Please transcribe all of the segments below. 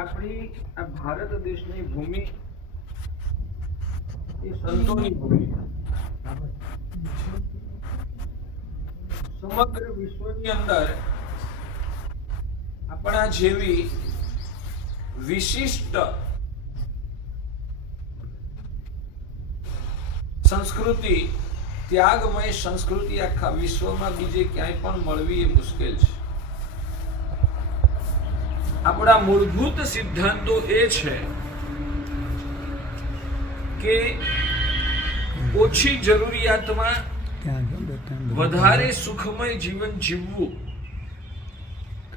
આપણી આ ભારત દેશની ભૂમિ એ સંતોની ભૂમિ સમગ્ર વિશ્વની અંદર આપણા જેવી વિશિષ્ટ સંસ્કૃતિ ત્યાગમય સંસ્કૃતિ આખા વિશ્વમાં બીજે ક્યાંય પણ મળવી એ મુશ્કેલ છે. આપણા મૂળભૂત સિદ્ધાંતો એ છે કે ઓછી જરૂરિયાતમાં વધારે સુખમય જીવન જીવવું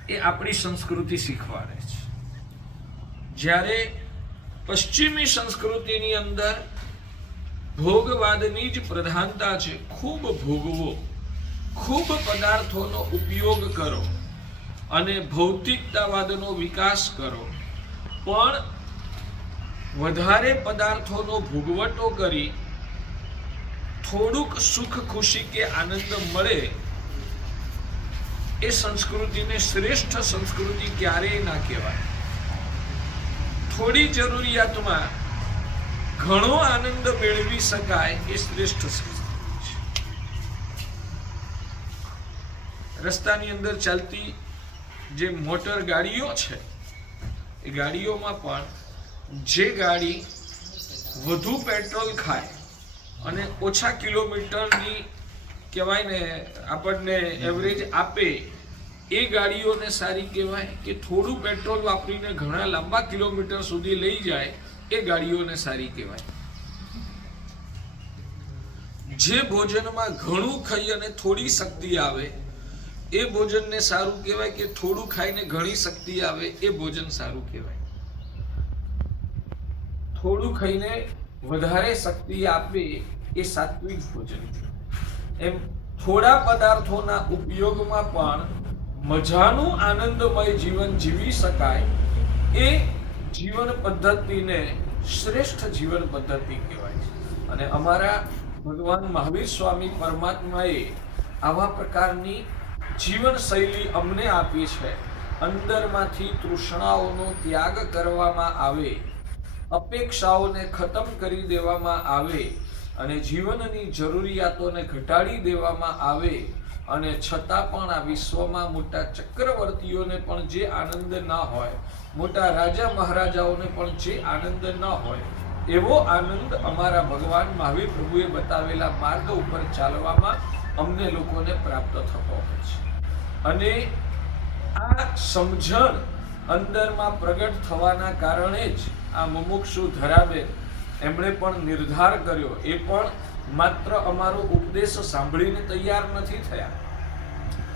એ આપણી સંસ્કૃતિ શીખવાડે છે. જ્યારે પશ્ચિમી સંસ્કૃતિની અંદર ભોગવાદની જ પ્રધાનતા છે ખૂબ ભોગવો ખૂબ પદાર્થોનો ઉપયોગ કરો અને ભૌતિકતાવાદનો વિકાસ કરો. પણ વધારે પદાર્થોનો ભોગવટો કરી થોડુંક સુખ ખુશી કે આનંદ મળે એ સંસ્કૃતિને શ્રેષ્ઠ સંસ્કૃતિ ક્યારેય ના કહેવાય. થોડી જરૂરિયાતમાં ઘણો આનંદ મેળવી શકાય એ શ્રેષ્ઠ સંસ્કૃતિ છે. રસ્તાની અંદર ચાલતી જે મોટર ગાડીઓ છે, એ ગાડીઓમાં પણ જે ગાડી વધુ પેટ્રોલ ખાય અને ઓછા કિલોમીટરની કહેવાય ને, આપણને એવરેજ આપે, એ ગાડીઓને સારી કહેવાય કે થોડું પેટ્રોલ વાપરીને ઘણા લાંબા કિલોમીટર સુધી લઈ જાય, એ ગાડીઓને સારી કહેવાય. જે ભોજનમાં ઘણું ખાઈ અને થોડી શક્તિ આવે એ ભોજનને સારું કહેવાય કે થોડું ખાઈને ઘણી શક્તિ આવે એ ભોજન સારું કહેવાય. થોડું ખાઈને વધારે શક્તિ આપે એ સાત્વિક ભોજન. એમ થોડા પદાર્થોના ઉપયોગમાં પણ મજાનું આનંદમય જીવન જીવી શકાય એ જીવન પદ્ધતિને શ્રેષ્ઠ જીવન પદ્ધતિ કહેવાય છે. અને અમારા ભગવાન મહાવીર સ્વામી પરમાત્માએ આવા પ્રકારની જીવન શૈલી અમને આપી છે. અંદરમાંથી તૃષ્ણાઓનો ત્યાગ કરવામાં આવે. અપેક્ષાઓને ખતમ કરી દેવામાં આવે અને જીવનની જરૂરિયાતોને ઘટાડી દેવામાં આવે અને છતાં પણ આ વિશ્વમાં મોટા ચક્રવર્તીઓને પણ જે આનંદ ન હોય, મોટા રાજા મહારાજાઓને પણ જે આનંદ ન હોય, એવો આનંદ અમારા ભગવાન મહાવીર પ્રભુએ બતાવેલા માર્ગ ઉપર ચાલવામાં અમને લોકોને પ્રાપ્ત થતો હોય છે. અને આ સમજણ અંદરમાં પ્રગટ થવાના કારણે જ આ મુમુક્ષુ ધરાબેન એમણે પણ નિર્ધાર કર્યો. એ પણ માત્ર અમારો ઉપદેશ સાંભળીને તૈયાર નથી થયા.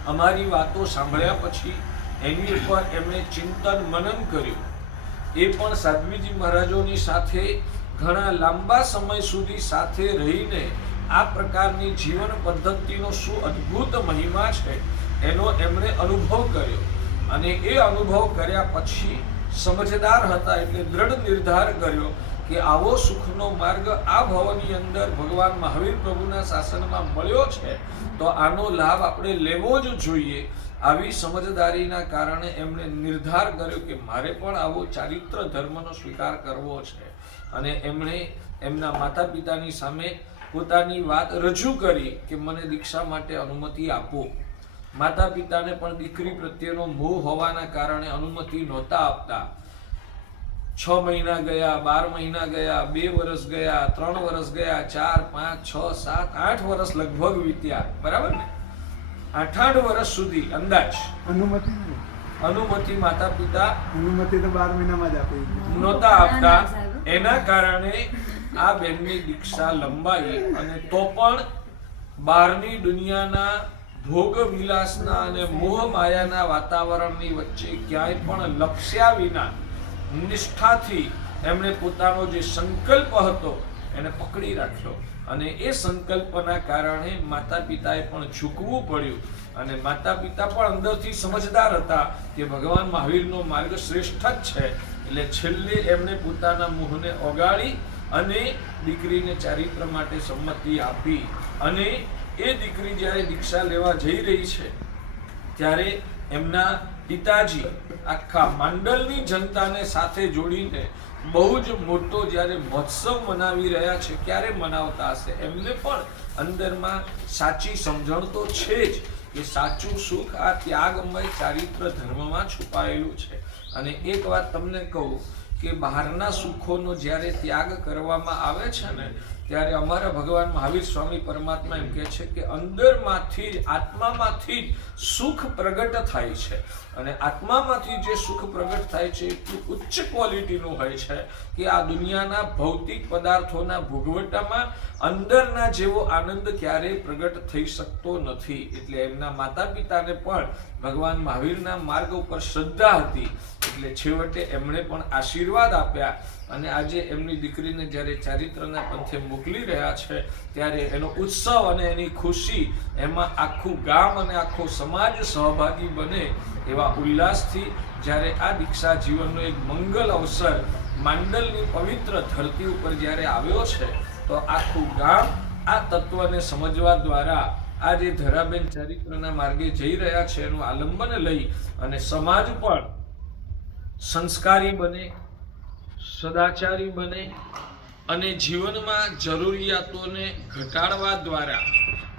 અમારી વાતો સાંભળ્યા પછી એની ઉપર એમણે ચિંતન મનન કર્યું. એ પણ સાધ્વીજી મહારાજોની સાથે ઘણા લાંબા સમય સુધી સાથે રહીને આ પ્રકારની જીવન પદ્ધતિનો શું અદ્ભુત મહિમા છે એનો એમણે અનુભવ કર્યો. અને એ અનુભવ કર્યા પછી સમજદાર હતા એટલે દ્રઢ નિર્ધાર કર્યો કે આવો સુખનો માર્ગ આ ભવની અંદર ભગવાન મહાવીર પ્રભુના શાસનમાં મળ્યો છે તો આનો લાભ આપણે લેવો જ જોઈએ આવી સમજદારીના કારણે એમણે નિર્ધાર કર્યો કે મારે પણ આવો ચારિત્ર ધર્મનો સ્વીકાર કરવો છે. અને એમણે એમના માતા પિતાની સામે પોતાની વાત રજૂ કરી કે મને દીક્ષા માટે અનુમતિ આપો. માતા પિતાને પણ દીકરી પ્રત્યેનો મોહ હોવાના કારણે અનુમતિ નહોતા આપતા. છ મહિના ગયા બાર મહિના ગયા બે વર્ષ ગયા ત્રણ વર્ષ ગયા ચાર પાંચ છ સાત આઠ વર્ષ લગભગ વીત્યા. બરાબર ને? આઠ આઠ વર્ષ સુધી અંદાજ. અનુમતિ અનુમતિ માતા પિતા અનુમતિ તો બાર મહિનામાં જ આપી નહોતા આપતા. એના કારણે આ બેનની દીક્ષા લંબાઈ અને તો પણ બહારની દુનિયાના ભોગ વિલાસના અને મોહ માયાના વાતાવરણની વચ્ચે ક્યાંય પણ લક્ષ્યા વિના નિષ્ઠાથી એમણે પોતાનો જે સંકલ્પ હતો એને પકડી રાખ્યો. અને એ સંકલ્પના કારણે માતા પિતાએ પણ ઝૂકવું પડ્યું અને માતા પિતા પણ અંદરથી સમજદાર હતા કે ભગવાન મહાવીરનો માર્ગ શ્રેષ્ઠ જ છે. એટલે છેલ્લે એમણે પોતાના મોહને ઓગાળી અને દીકરીને ચારિત્ર માટે સંમતિ આપી અને એ દીકરી જ્યારે દીક્ષા લેવા જઈ રહી છે, ત્યારે એમના પિતાજી આખા મંડળની જનતાને સાથે જોડીને બહુ જ મોટો જ્યારે મહોત્સવ મનાવી રહ્યા છે, ક્યારે મનાવતા હશે? એમને પણ અંદરમાં સાચી સમજણ તો છે જ કે સાચું સુખ આ ત્યાગમય ચારિત્ર ધર્મમાં છુપાયેલું છે. અને એક વાત તમને કહું કે બહારના સુખોનો જ્યારે ત્યાગ કરવામાં આવે છે ને ત્યારે અમારા ભગવાન મહાવીર સ્વામી પરમાત્મા એમ કહે છે કે અંદરમાંથી જ, આત્મામાંથી જ સુખ પ્રગટ થાય છે. અને આત્મામાંથી જે સુખ પ્રગટ થાય છે, એટલું ઉચ્ચ ક્વોલિટીનું હોય છે કે આ દુનિયાના ભૌતિક પદાર્થોના ભોગવટામાં અંદરના જેવો આનંદ ક્યારેય પ્રગટ થઈ શકતો નથી. એટલે એમના માતા પિતાને પણ ભગવાન મહાવીરના માર્ગ ઉપર શ્રદ્ધા હતી. એટલે છેવટે એમણે પણ આશીર્વાદ આપ્યા. અને આજે એમની દીકરીને જ્યારે ચારિત્રના પંથે મોકલી રહ્યા છે, ત્યારે એનો ઉત્સવ અને એની ખુશી એમાં આખું ગામ અને આખો સમાજ સહભાગી બને એવા ઉલ્લાસથી જ્યારે આ દીક્ષા જીવનનો એક મંગલ અવસર માંડલની પવિત્ર ધરતી ઉપર જ્યારે આવ્યો છે, તો આખું ગામ આ તત્વને સમજવા દ્વારા આ જે ધરાબેન ચારિત્રના માર્ગે જઈ રહ્યા છે, એનું આલંબન લઈ અને સમાજ પણ સંસ્કારી બને, સદાચારી બને અને જીવનમાં જરૂરિયાતોને ઘટાડવા દ્વારા,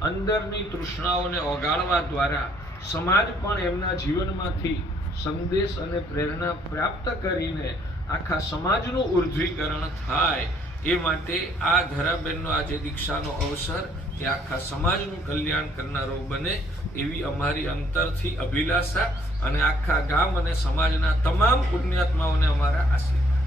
અંદરની તૃષ્ણાઓને ઓગાળવા દ્વારા, સમાજ પણ એમના જીવનમાંથી સંદેશ અને પ્રેરણા પ્રાપ્ત કરીને આખા સમાજનું ઉર્ધ્વીકરણ થાય એ માટે આ ધરાબેનનો આજે દીક્ષાનો અવસર એ આખા સમાજનું કલ્યાણ કરનારો બને એવી અમારી અંતરથી અભિલાષા અને આખા ગામ અને સમાજના તમામ પુણ્યાત્માઓને અમારા આશીર્વાદ.